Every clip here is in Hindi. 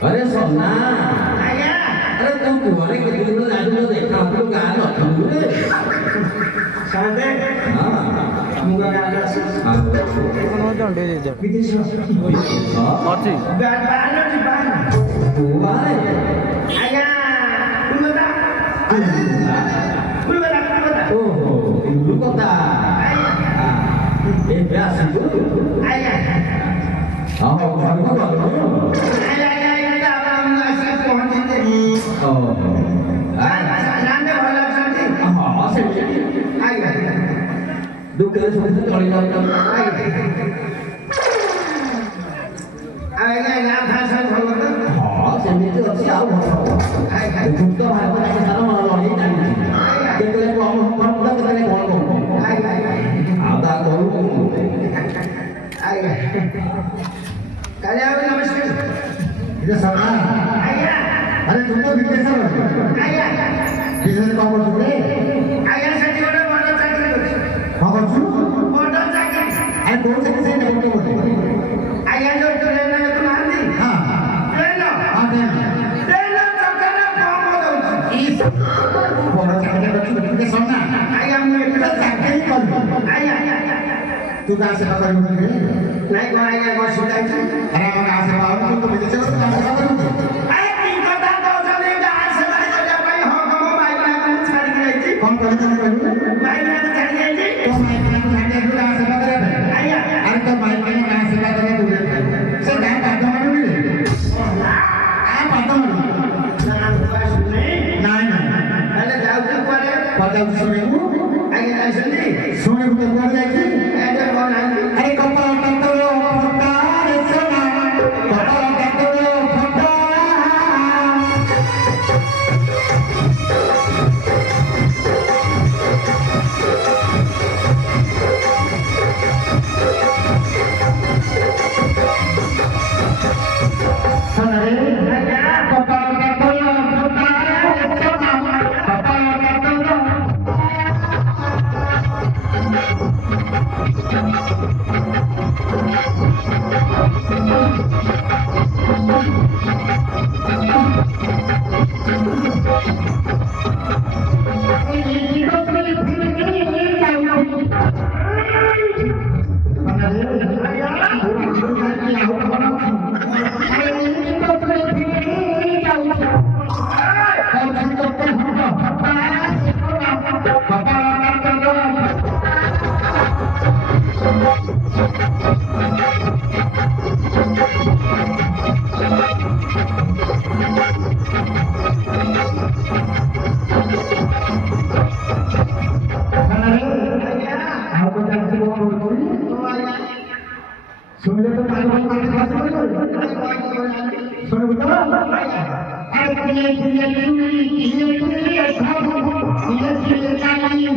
अरे सोना आया अरे तुम तुम्हारे कितने लोग आज लोग देखा हम लोग गाना होता है सादे हाँ मुगा गाना हाँ कौन दंडे दे जा विदेश अच्छी बानो di बानो हुआ है आया कुलता कुलता ओहो इल्लू kota biasa itu आया oh kamu baru आया kita apa ngasih pohon ini oh nanti kalau nanti oh sih आया duka sebenarnya kalau yang आया yang bahasa kalau oh sebenarnya itu siapa chúng tôi hay có đại diện nó lo đi này cái telepon không có cái telepon không ada tahu आया kalian namaskar itu sama आया अरे तुम तो बिजनेस आया बिजनेस कौन कर रहे आया saya juga mau cakap कौन कर mau cakap अरे कौन से नहीं बोलते आया जो ट्रेन में तुम्हारी हाँ ट्रेन हाँ ट्रेन चक्कर कौन बोलता इस बोलो चक्कर बच्चों बिजनेस सुनना आया मैं तो चक्कर ही कर आया तू कहाँ से पकड़ मुझे नहीं को आया को सुधार अरे हम कहाँ से पाओ तू तो बिजनेस करो कहाँ से पकड़ मुझे कौन कर कौन कर तो माइक में छाड़े तू कहाँ से पकड़े अरे तो माइक में कहाँ से पकड़े तू से क्या पाता मालूम नहीं पाता मालूम नहीं पता सुने को सुने को तो कर जाएगी अरे कपड़ा टंटो फटा रे सोना कपड़ा टंटो फटा सुन ले तो कान में बात सुन बता अरे ये काली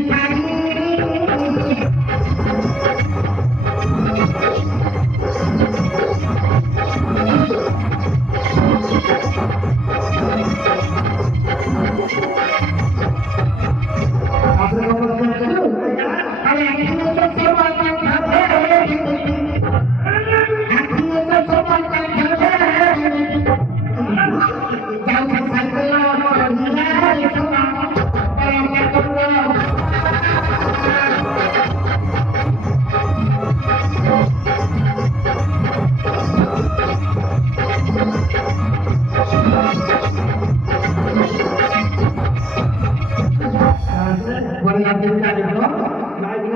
साड़ी आपने कब करो अरे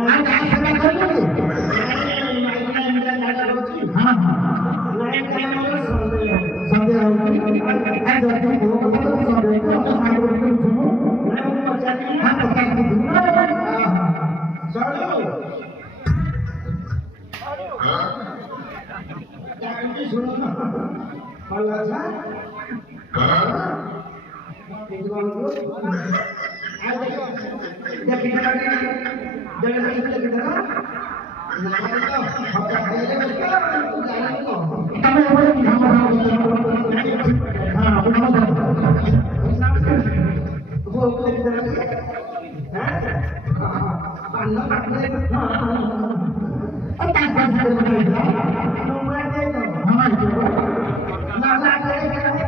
Nah,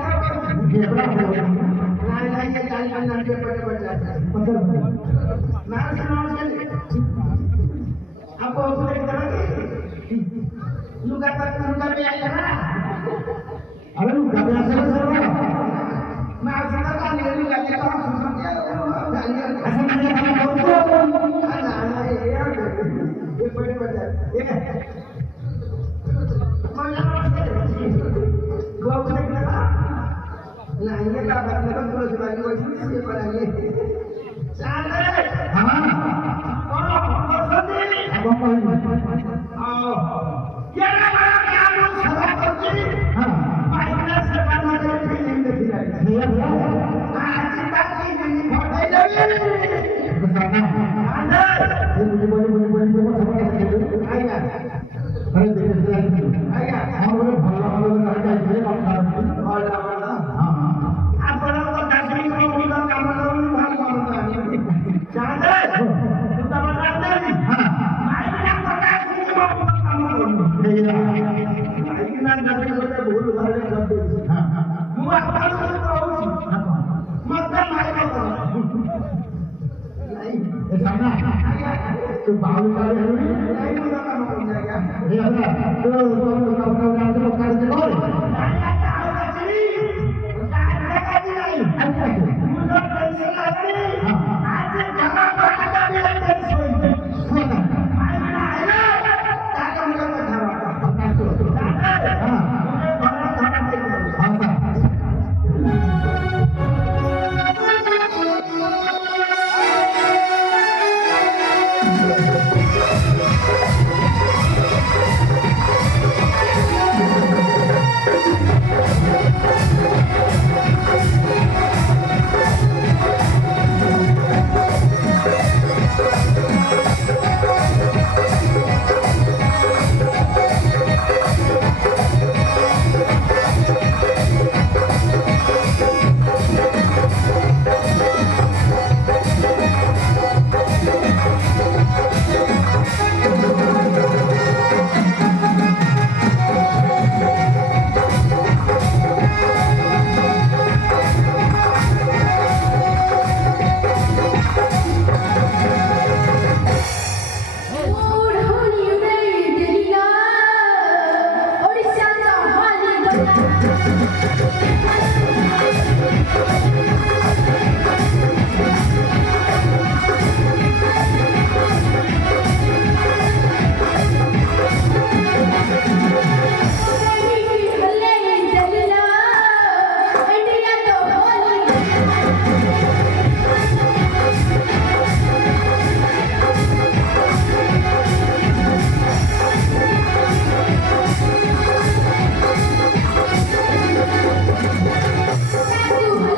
घेपला होता नाही ये चाल पण नाट्य पट मतलब नाच आपो पुढे करा लुगा पे आला अरे तू गाबे असेल सर्व नाच का नाही लुगा पे काम सुरू असं म्हणजे मला बोलतो ये पट नहीं ये का बात मतलब पुलिस वाली वही से पड़ेंगे चल हां अब कोई आओ ये हमारा क्या बोल सभा करती हां माइनस से करना है फीलिंग देखी रही ये आज तक की नहीं होते जाइए बेसाना अंदर ये बोली को सब कर आएगा अरे देख से आएगा हम बोले भला नहीं चाहिए बात और वाला हां आप बड़ा तो 10 मिनट में पूरा काम करो भाग मारता चादर तू तो बता दे हां माइक ना 50 मिनट में पूरा काम करो ये माइक ना जल्दी बोले भूल भाले कर दे हां तू अपन को कहू मत माइक करो नहीं ये सामना तू बाल का नहीं पूरा काम हो जाएगा ये अगर तो अपना नाम तो कर दे और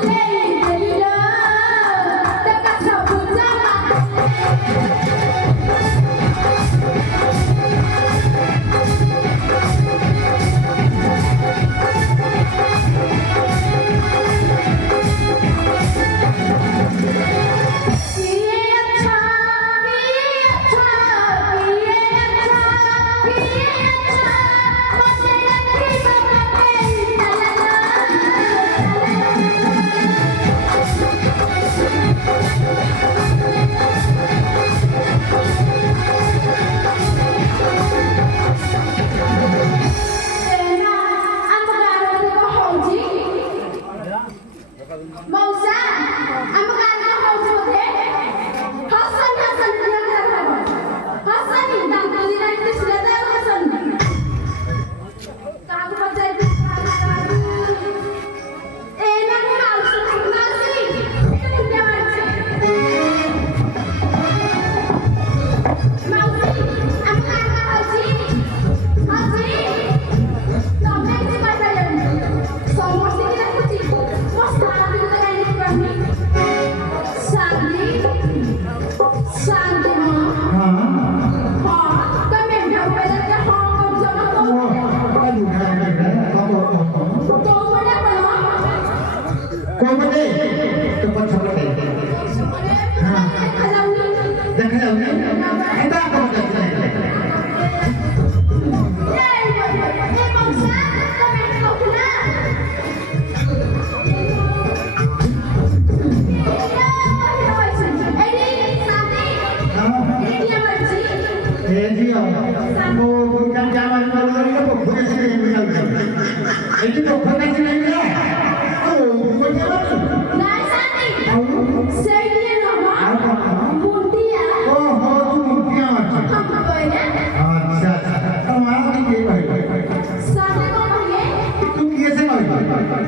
Hey! ଏଠି ପୋଖରୀ କାଛି ନାହିଁ ନା ତୁ କୋଠି ଅଛୁ ନାଇଁ ସାଥୀ ଆଉ ସେଇଠି ନବ ଆଉ କଣ ମୁଣ୍ଡିଆ ଓହୋ ତୁ ମୁଖିଆ ଅଛୁ हम କହିଲେ ଆଚ୍ଛା ଆଚ୍ଛା ତ ମା କିଏ କହିବ ସାଥୀ କଣ କହିଲେ ତୁ କିଏ ସେ କହିବ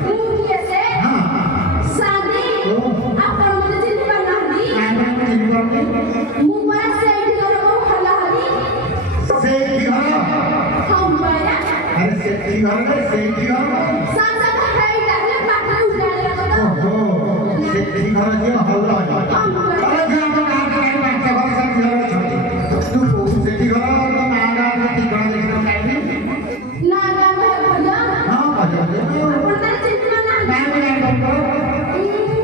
ମୁଁ କିଏ ସେ ହଁ ସାଥୀ ଓ ଆପଣ ମତେ ଚିହ୍ନି ପାରୁନାହାନ୍ତି କାଇଁ ମୁଁ ଚିହ୍ନି ପାରୁନି ମୁଁ ପରା ସେଇଠି ଘରକୁ ଭଲ ହଲି ସେଇଠି ଘର हम କହିଲେ ଆରେ ସେଇଠି ଘର ନା ସେଇଠି ଘର ସାଥୀ ଭାଇ ଡାଲେ ପାଖରେ ଉଡାଳିଲା କଥା ଓହୋ ସେଇଠି ଘର ଝିଅ ହଉର हम କହିଲେ ଆରେ ଝିଅ ଆମ ଗାଁରେ କାଇଁ ପାଞ୍ଚ ଘର ସବୁ ଝିଅ ଅଛନ୍ତି ତୁ କୋଉ ସେଇଠି ଘର ତ ମା ଗାଁରେ ଠିକଣା ଦେଖିନ କାହିଁକି ନା ନା କହିଲେ କହିଲ ହଁ କହିବ ଆପଣ ତାର ଚିହ୍ନି ପାରୁନାହାନ୍ତି ନାଇଁ ମୁଁ ଜାଣିପାରୁନି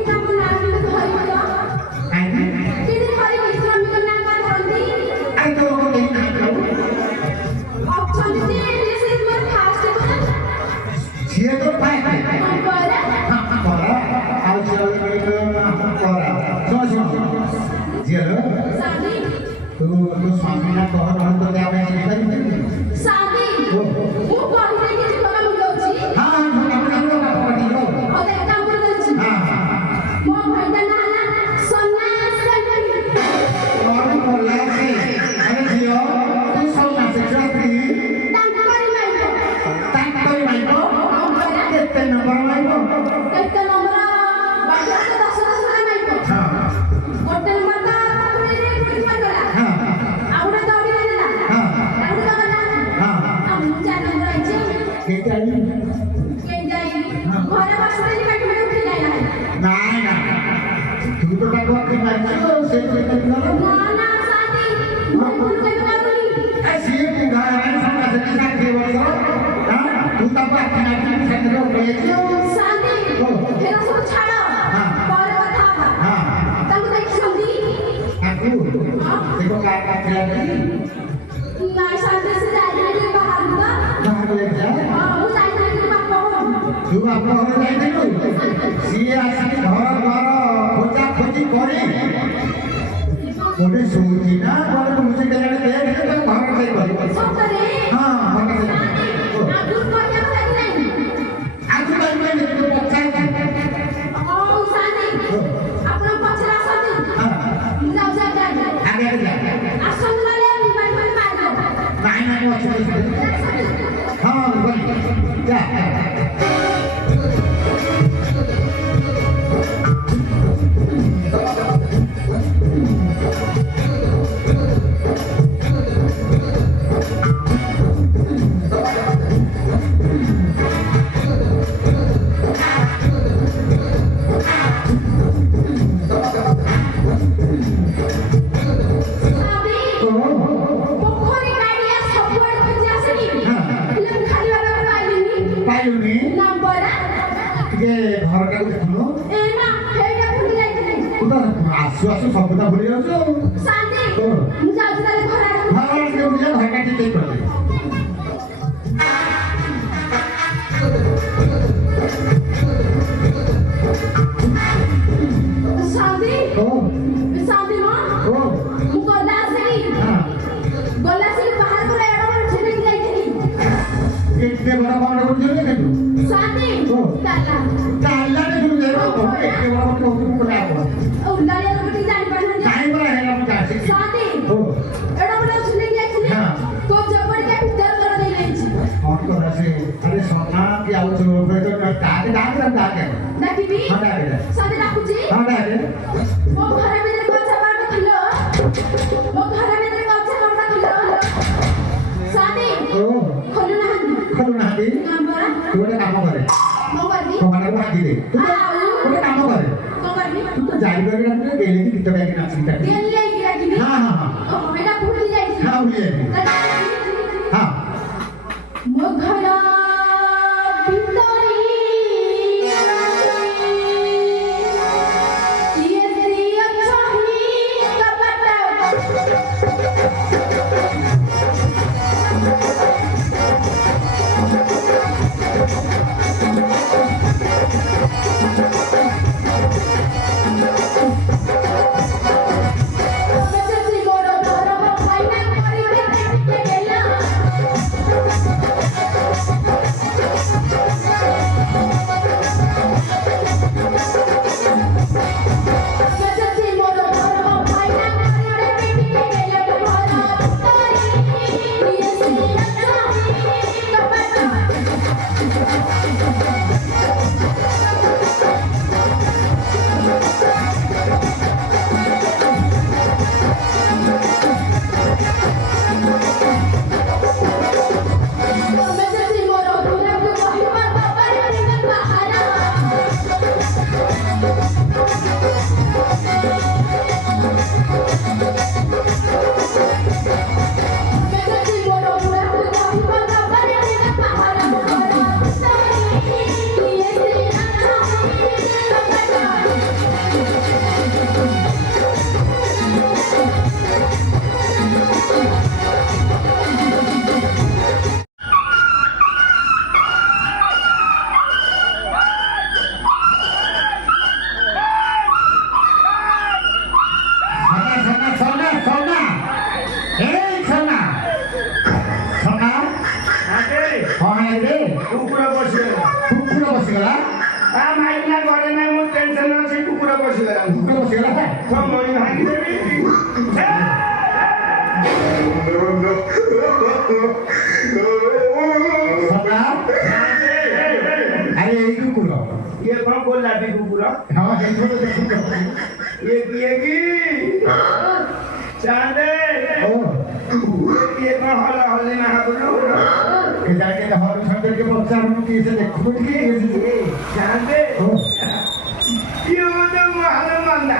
ତମ ନାଁ କିନ୍ତୁ ଧରିବ ତ କାହିଁକି କିନ୍ତୁ ଧରିବ ଶ୍ରମିକ ନାଁ କଣ ଧରନ୍ତି ଆରେ ତୋ କେହି ନାହିଁ ଆଉ ଅଛନ୍ତି ଯେ ସେ ମୋର ଫାଷ୍ଟ କଥା ସିଏ ତ ପାଇବେ हम କହିଲେ କରା ଆଉ ଝିଅ କରା ଶୁଣ ଶୁଣ ଝିଅ ସାଥୀ ତୁ ତୋ ସ୍ୱାମୀ ନା କହ ନହେଲେ ତୋତେ ଆମେ ଚିହ୍ନିପାରିବି ସାଥୀ ମୁଁ କହିଦେଇ କିଛି ଟଙ୍କା ମିଳୁଛି ହଁ ମୁଁ କାମ କରିବ ବାପ ପାଟିବ ଆଉ ତାକୁ କାମ କରିଦେଉଛି ହଁ ମୋ ଭାଇଟା ନାଁ ହେଲା ସନ୍ନା ସେଠୀ କଣ କଲା ସେ ଆରେ ଝିଅ ତୁ ସନ୍ନ୍ୟାସୀ ସ୍ତ୍ରୀ ତାଙ୍କରି ମାଇକ ତାଙ୍କରି ମାଇପ हम କହିଲେ କେତେ ନମ୍ବର ମାଇପ କେତେ ନମ୍ବର ବାଜାରରେ 10 ମାଇକ ହଁ ଗୋଟେ ନମ୍ବର ତ ପୁରୀରେ ପୁରୀ ମାରିଗଲା ହଁ ଆଉ ଗୋଟେ ଦୌଡ଼ି ଦେଲା ହଁ ଆଉ ଗୋଟେ ଗଲା ହଁ ଆଉ ମୁଁ 4 ନମ୍ବର ଆଇଛି କେତେ ଆଇଲି କେନ୍ ଯାଇ ଘରେ ବସିଥିଲି କାଟି କାଟି ଉଠି ଯାଇଲା ନାଇଁ ନା ତୁ ତ ତାକୁ ଆଖି ମାରିଛୁ ସେ ତ କେତେ ଗଲା ନା ନା ସାଥୀ ମୁଁ ଭୁଲ କେବେ କରୁନି ସିଏ ପିନ୍ଧା ହେଲାଣି ସନ୍ନ୍ୟାସୀ 60 ବର୍ଷ ହଁ ତୁ ତାକୁ ଆଖି ମାରିଛୁ ସେଥିରେ ଉଠେଇଛୁ ସାଥୀ ହେରା ସବୁ ଛାଡ଼ ପରେ କଥା ହବା ହଁ ତାଙ୍କୁ ଦେଖିଛନ୍ତି ତାକୁ ଦେଖ କାହା କାଥିଲା କି ନାଇଁ ସାଥୀ ସେ ଯାଇଥିଲେ ଟିକେ ବାହାରକୁ ତ ବାହାରକୁ ଯାଇଥିଲା ମୁଁ ଯାଇଥିଲି ଟିକେ ବାପ ଘରକୁ ତୁ ବାପ ଘର ଯାଇଥିଲୁ ସିଏ ଆସିକି ଘର ଘର ଖୋଜା ଖୋଜି କରି ଗୋଟେ ଶୋଉଛି ନା ଘର ବୁଝି ଦେଲାଣି ଦେଖ ତାକୁ ଘର ଯାଇ କରିବ ସତରେ ହଁ ଘର ଯାଇ ଆଗରୁ କହିବାକୁ ଲାଗି ନାହିଁ ଆଜି କହିପାରିବି ତୁ ପଚାର ହଉ ସାଥୀ ଆପଣ ପଛରେ ଆସନ୍ତୁ ହଁ ମୁଁ ଯାଉଛି ଆগে ଆଗେ ଆଗେ ଯା ଆସନ୍ତୁ ନହେଲେ ମୋବାଇଲ ଫୋନ ମାରିବ ନାଇଁ ନାଇଁ ମୁଁ ଅଛି ହଁ ଗଲି ଯା ସାଥୀ ଓ ପୋଖରୀ ଗାଡ଼ିଆ ସବୁଆଡ଼େ ଖୋଜି ଆସିଲି ହଁ। ହେଲେ ମୁଁ ଖାଲି ବାଲା ପାଇଲିନି ପାଇଲୁନି ନମ୍ବର ଟିକେ ଘରଟାକୁ ଦେଖୁନୁ ଏ ନା ହେଇଟା ଭୁଲି ଯାଇଥିଲି ତୁ ତ ଆସୁ ଆସୁ ସବୁଟା ଭୁଲି ଯାଉଛୁ ଆଉ ସାଥୀ ଓ ମୁଁ ଯାଉଛି ତାହେଲେ ଘର ଆଡ଼କୁ ଘର ଟିକେ ବୁଝେ ଘରଟା ଟିକେ କରିଦେ ସାଥୀ ଓ ସାଥୀ ମା ଓ ମୁଁ ଗଲା ଆସିଲି ହଁ ଗଲା ଆସିଲି ବାହାରକୁ ଏଡ ବଡ଼ ଠେଲିକି ଯାଇଥିଲି କେତେ ବଡ଼ କଣ କରୁଛନ୍ତି କିନ୍ତୁ ସାଥୀ ଓ ତାଲା ତାଲା ଦେଖୁନୁ ଯେ କେତେ ବଡ଼ କଣ କରୁଛୁ କୋଟା ହବ ଉଣ୍ଡାଳିଆ ଲୋକ ଟିକେ ଜାଣିପାରୁନାହାନ୍ତି କାଇଁ ବଡ଼ ହେଲା ମୁଁ ଜାଣିଛି ସାଥୀ ଓ ଏଡ ବଡ଼ ଠେଲିକି ଯାଇଥିଲି ହଁ। କୋ ଜବଡ଼ିକା ଭିତର ଘର ଦେଇ ଯାଇଛି କଣ କର ସେ ଆରେ ସନା କି ଆଉ ତୋ ଉପରେ ତ ଡାକେ ଡାକିବି ହଁ ଡାକେ ସାଥୀ ଡାକୁଛି ହଁ ଡାକେ ମୋ ଘର ଭିତରେ ଗଛ ବାଟ ଥିଲ ମୋ ଘର ଭିତରେ ଗଛ ବାଟ ଥିଲ ସାଥୀ ଓ ଖୋଲୁନାହାନ୍ତି ଖୋଲୁନାହାନ୍ତି ନମ୍ବର ତୁ ଗୋଟେ କାମ କରେ କଣ କରିବି କମାଣ୍ଡକୁ ହାକି ଦେ ତୁ ତ ଗୋଟେ କାମ କରେ କଣ କରିବି ତୁ ତ ଜାଣିପାରିବୁ ନା ତୁ ଗେଲେ ଗୀତ ଗାଇକି ନାଚିକି କାଟି ଗେଲି ଯାଇକି ଡାକିବି ହଁ ହଁ ହଁ ଓହୋ ଏଇଟା ଭୁଲି ଯାଇଛି ହଁ ଭୁଲି ଯାଇଥିଲି ହଁ ମୋ ଘର ଭିତରେ କିଏ ସ୍ତ୍ରୀ ଅଛନ୍ତି କବାଟ Thank you. आ माइक ना करे ना मो टेंशन अछि कुकुरा बसिला କୁକୁର ବସିଗଲା ହେ? तो मोई भागी देबी ସମ୍ରାଟ ଆରେ ଏଇ କୁକୁର ये कौन बोल लाठी कुकुरा ହଁ ଏଇଠୁ ଦେଖୁଛ ये की चांदे ଓ ये कौन हल्ला हल्ले ना बोलो କେଜାଣି କେତେ ହରୁଛନ୍ତି ଟିକେ ପଚାରୁନୁ କି ସେ ଦେଖିବୁ ଟିକେ चांदे ଓ ये तो महल मंदा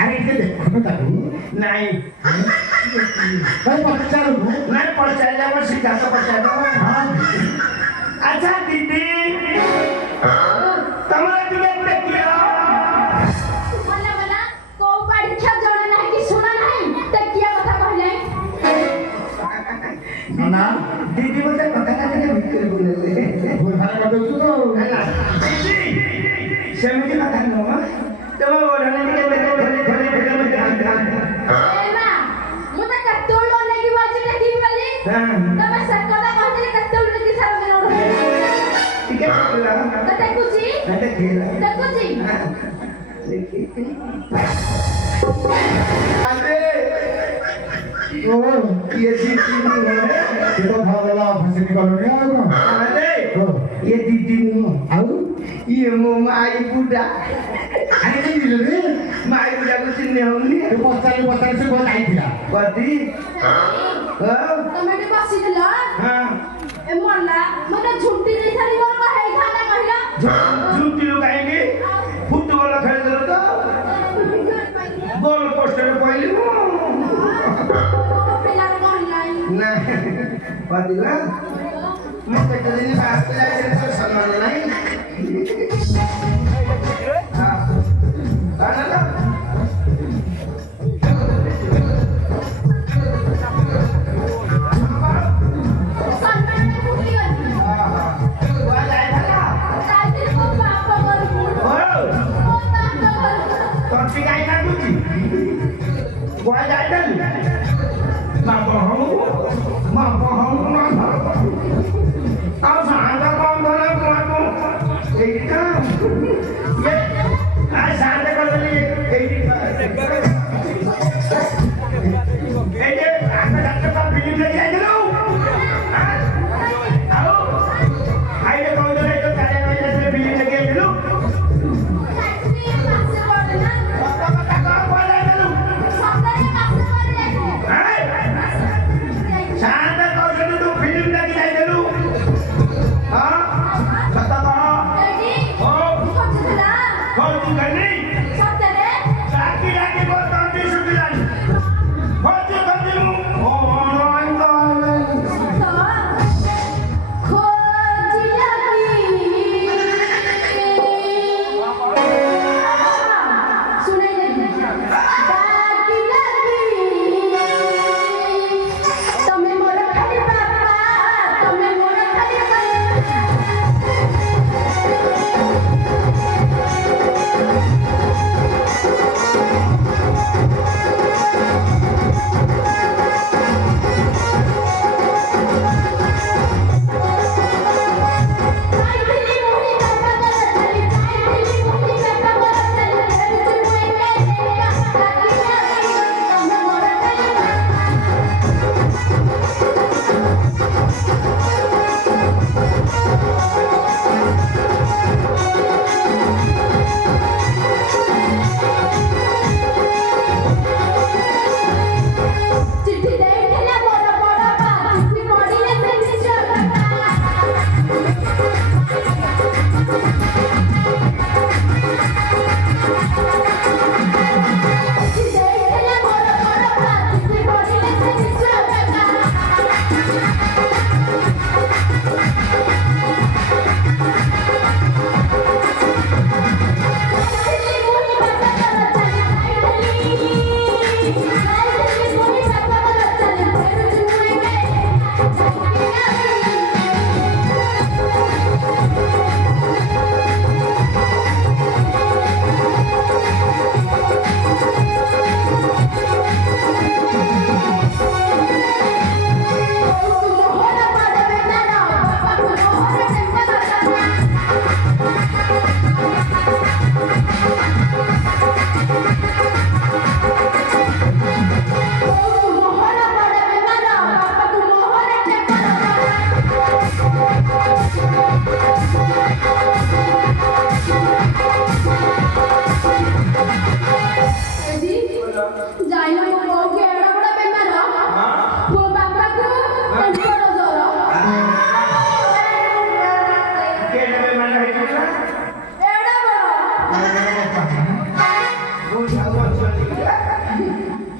ଆରେ ଟିକେ ଦେଖୁନୁ ତାକୁ नहीं ଭାଇ ପଚାରୁନୁ मैं पहुंचाएगा वो सीधा तो पहुंचाएगा ହଁ अच्छा दीदी तुम्हारा तुम्हें देखिए ମନେ ମନା କୋଉ ପରୀକ୍ଷା ଜଣା ନାହିଁ କି ଶୁଣା ନାହିଁ ଟେକିଆ କଥା କହିଲେ ନା दीदी मुझे पता था कि बिल्कुल बोले ଭୁଲ ଭାଲ କରିଦେଉଛୁ ତ दीदी सेमिति कथा नुह तुम ओढ़ने के धोले ଏ ମା ମୁଁ ତ କେତେବେଳେ ଅନେଇକି ବସି ଦେଖିବି ବୋଲି ତମେ ସେ କଥା କହିଥିଲେ କେତେବେଳେ ଦେଖି ସାରନ୍ତି ନୋଡ଼ ठीक है ତ ଦେଖୁଛି मैं खेला ଦେଖୁଛି ଓ ये दीदी नहीं है ସେ ତ ଭଲ ଫସିନି କଲୁଣି ଆଉ କ'ଣ अरे ଓ ये दीदी नहीं ଆଉ ये मो माई बुढ़ा ଆରେ ନେଇଯିଲୁ ରେ माई बुढ़ा को चिन्ह होनी ତୁ ପଚାରି ପଚାରି ସେ ଭଲ ଯାଇଥିଲା कदी ତମେ ଏଠି ବସିଥିଲ हाँ ଏ ମଲା ମୋତେ ଝୁଣ୍ଟି ଦେଇଥାନ୍ତି ମୋର କ'ଣ ହେଇଥାନ୍ତା କହିଲ झूठी लोग आएंगे फुटबॉल खेल दो तो गोल पोस्टर पहले ପିଲାର କ'ଣ ନାହିଁ ना पदिला मैं तो दिन बात किया तो सम्मान नहीं हाँ ताना ना ସମ୍ମାନରେ ଫୁଟିଗଲି वो जाए था ଯାଇଥିଲି ମୋ ବାପ ଘରକୁ ओ ମୋ ବାପ ଘରକୁ तो ठीक है ना कुछ वो जाए था मां बहू ना अब सांगा कौन बोला को एक का ये आज सांगा कर लिए एक ये आका डॉक्टर का फिल्म लेके आए लो आओ आइए कौन तो नहीं तो काले में जैसे फिल्म लेके आए लो ଯାଇଥିଲି ମାସେ ପରେ ନା पता का बोल रहे लो ସତରେ ମାସେ ପରେ ଯାଇଥିଲି हैं सांगा कौन से तो फिल्म लेके आए लो हां पता का ଏଠି ओ ଖୋଜୁଥିଲା कौन तू करनी ସତରେ राखी राखी बोल कौन सी सुबिलानी कौन सी करनी ओ अंकल ତ ଖୋଜିଲା ଶୁଣେଇ ଡାକିଲା ତମେ ମୋର ଖାଲି ବାପା ତମେ ମୋର ଖାଲି ବାପା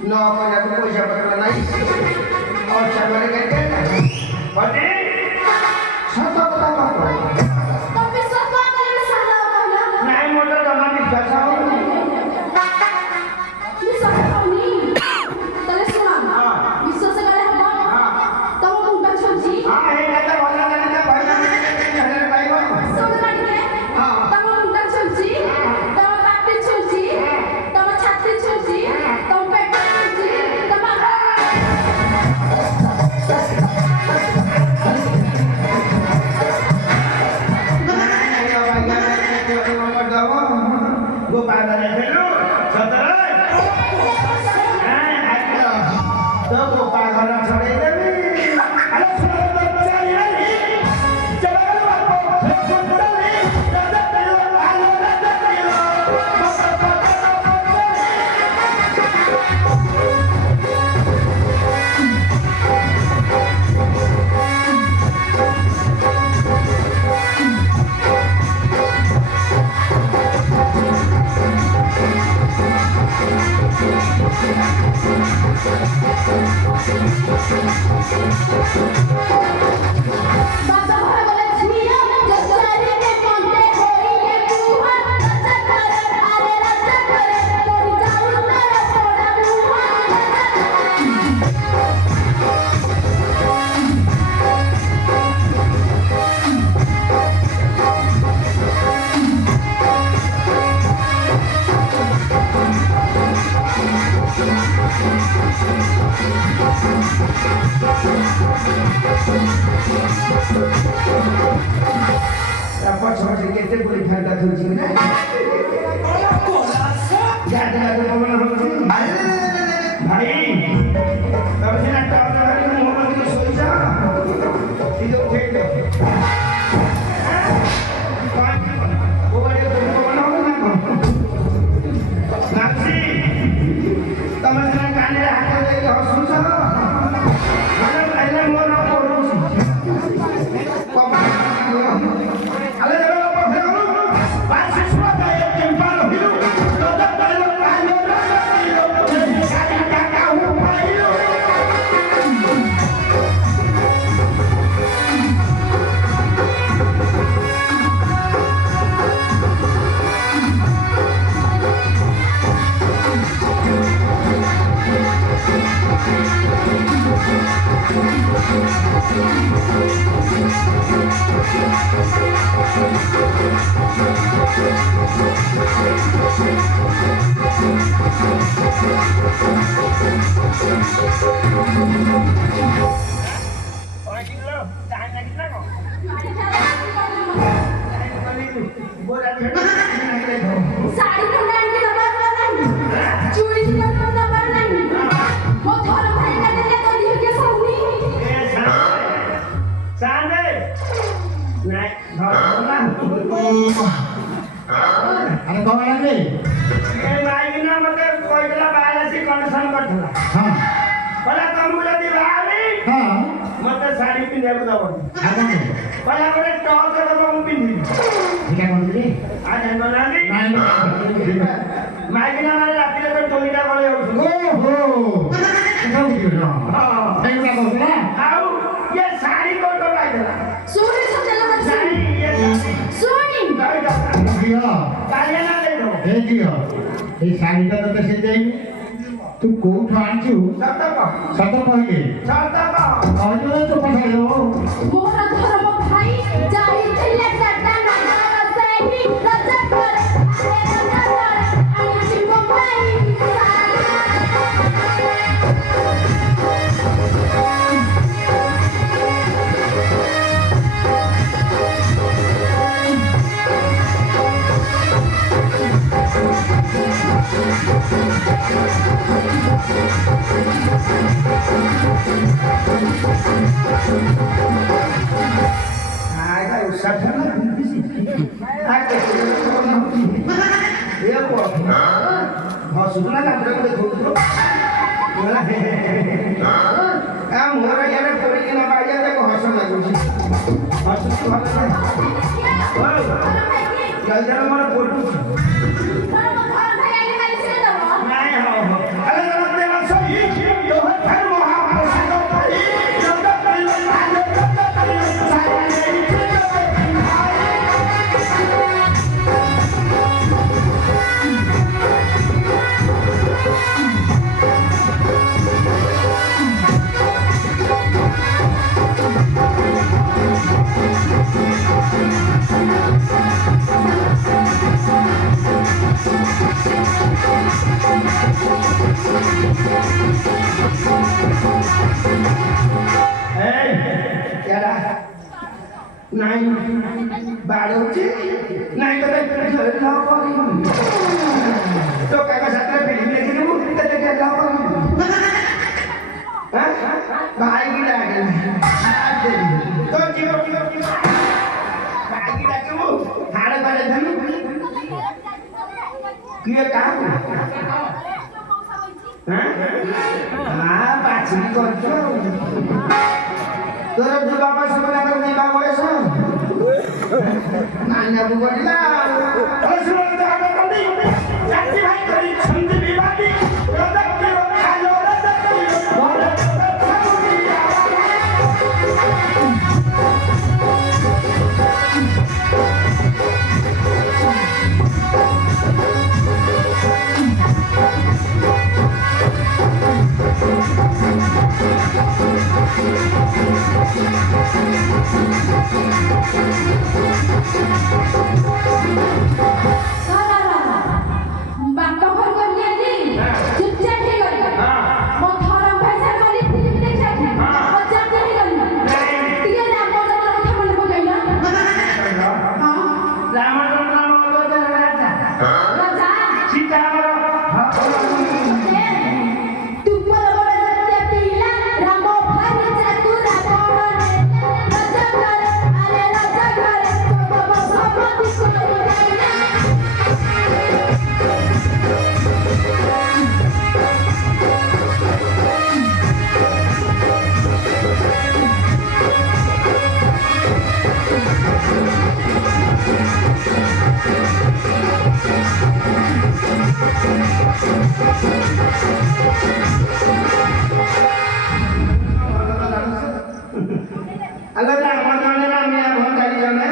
No, kaya ko po siya pagkalanay. O siya marigay. Pati! Saan ako tama ko? Tapi siapa kalian salah kau ya? Naik motor sama di gasau. Bisa kau ni? Tadi sunan. Bisa segala apa? Kamu mungkin cuci. Ini kata orang kata banyak ada baik. Saudara ni, kamu mungkin cuci. Kamu pati cuci. Kamu cati cuci. Kamu pegang cuci. Kamu Gue pakai dulu, setelah tuh gue pakai sore ini. Ada sore berjari lagi. Coba kalau aku berjari, dapat dulu, halo dapat dulu. Bapak boleh dia jadi ke pantai hoi ye Tuhan rasa kare are rasa kare mori jauh nara poda Tuhan Dapat sama sedikit boleh hantar kunci ni. Jangan ada pemain Baik. Kalau saya nak tahu lagi mau itu susah. Itu beda. Nasi. Taman kan ada haknya lagi harus susah. Mana ada mau nak urus. Ada apa kamu? Masih sudah yang timpal hidup. Tidak ada hanya hidup. Jadi kakak hidup. Sari पहनाने की नंबर नहीं चूड़ी की नंबर नहीं वो थोड़ा भाई का दिल तो दिल के सामने Sande. Naik. Ada kawan lagi? Naik ini maka kau itulah bahaya si konsen bertula. Kalau kamu jadi bahaya, maka sari pindah ke bawah. Apa ni? Kalau kau tahu kalau kamu pindah, Jika kamu ini? ada yang nanti. Naik ini mana lagi kalau tuh tidak boleh urus. Oh, kau gitu dong. Saya tak tahu lah. Tahu? Ya sari kau tahu aja. सुनी सब चलो बच्चे Sari ya sari. सुनी Tahu tak? Dia, Kalian ada itu. dia. Ini sari kita tu sedang. Tu kau tuanju. Satu apa? Satu lagi. Satu apa? Kau itu tu pasal lo. मोहरा धर्म भाई जाहि चले सटा ना सही रजा कर अरे रजा कर आई Mumbai Ada usah sana. Ada dia apa? Maksudnya kan berapa itu? Kamu orang yang ada pergi nama aja tak kau hasil lagi sih. Hasil tu hasil. Wow. Jalan-jalan mana bodoh? धर्म भाई आगे कल से दो नहीं हो. Kalau dalam dia masuk नहीं बाड़ोची नहीं तो लाओ करी तो काका साथ में फिल्म लेके वो तेरे के लाओ करी हां भाई की लागे तो जीरो भाई की लागे वो हाड़े वाले धनु किए काम हां हां पाछी करछो तोरा जो बाबा से बना कर नहीं बाबा ऐसा नान्या बुगड़िला असुर जागा कंदी जाति भाई करी छंदी विवादी रदक के खालो रदक के भारत अगर रावण ने ना मेरा भोग करी जाने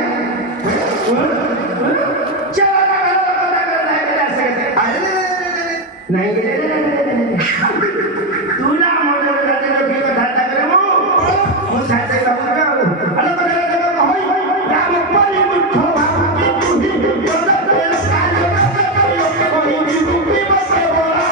चलो नहीं तू ना मोटे करते तो की कथा करे वो साथे करूंगा अलग अलग होई राम परी मुख भाव की तू ही योदा तेरा कार्य कोई भी रूपी बसे बोला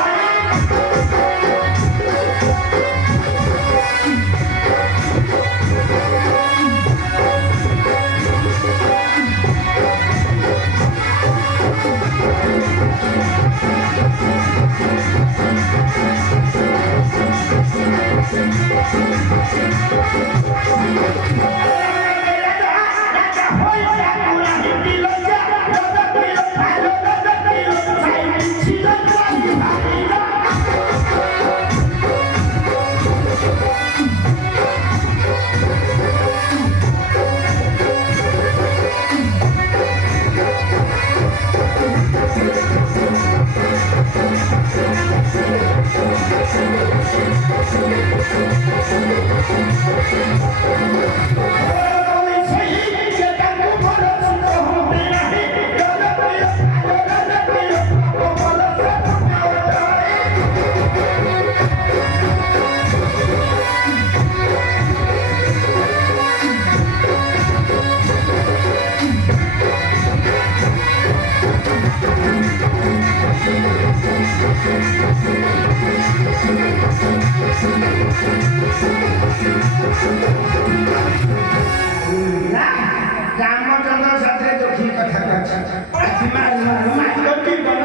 रामचंद्र साथे जो ठीक कथा करछ मार गलती बन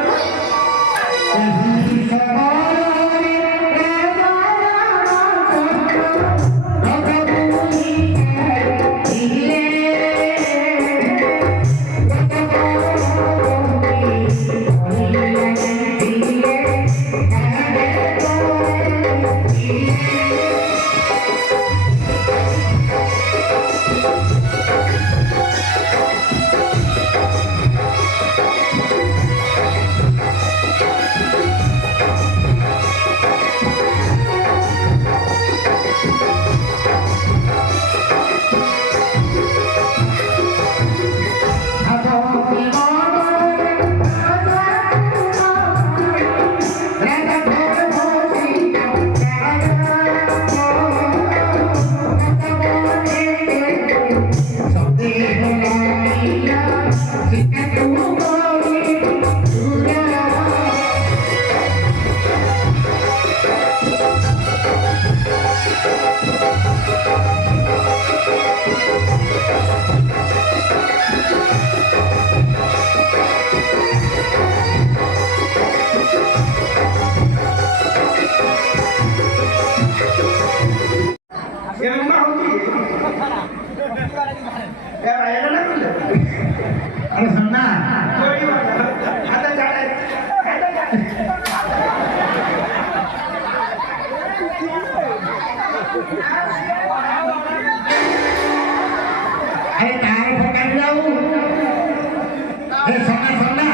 ଏ ସନା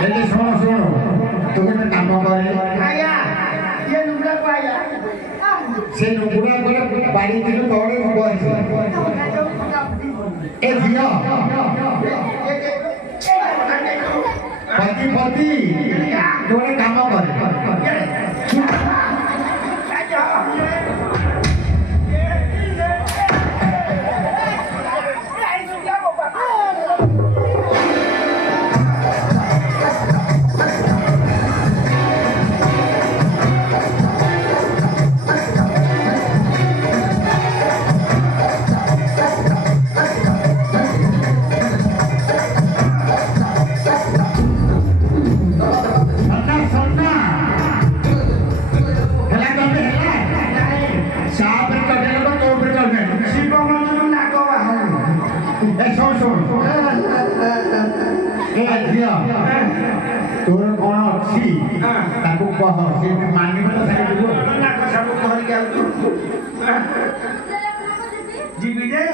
ଏ ଶୁଣ ତୁ ଗୋଟେ କାମ କରେ ଆଜ୍ଞା ଇଏ ଲୁଗା ପାଇଲା ସେ ନୁଗୁଡ଼ା ପରେ ବାଡ଼ି ଦିନ ତଳେ ବସିଛି ଏ ଝିଅ ପତି ତୁ ଗୋଟେ କାମ କରେ ତୋର କଣ ଅଛି ତାକୁ କହ ସେ ମାନିବ ତ ଯିବି ଯେ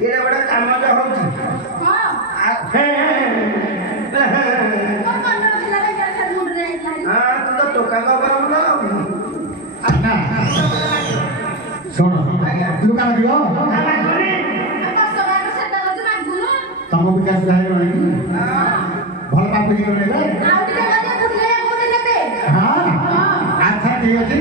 ଏଇଟା ଗୋଟେ କାମଟା ହଉଛି ତୁ ତ ଟୋକା ଖବର ନା ଶୁଣ ତୁ କାମ ଯିବ ତମ ବିକାଶ ଯାଇ ରହିବି ଭଲ ପାପ ନେଲେ ହଁ ଆଚ୍ଛା ଠିକ ଅଛି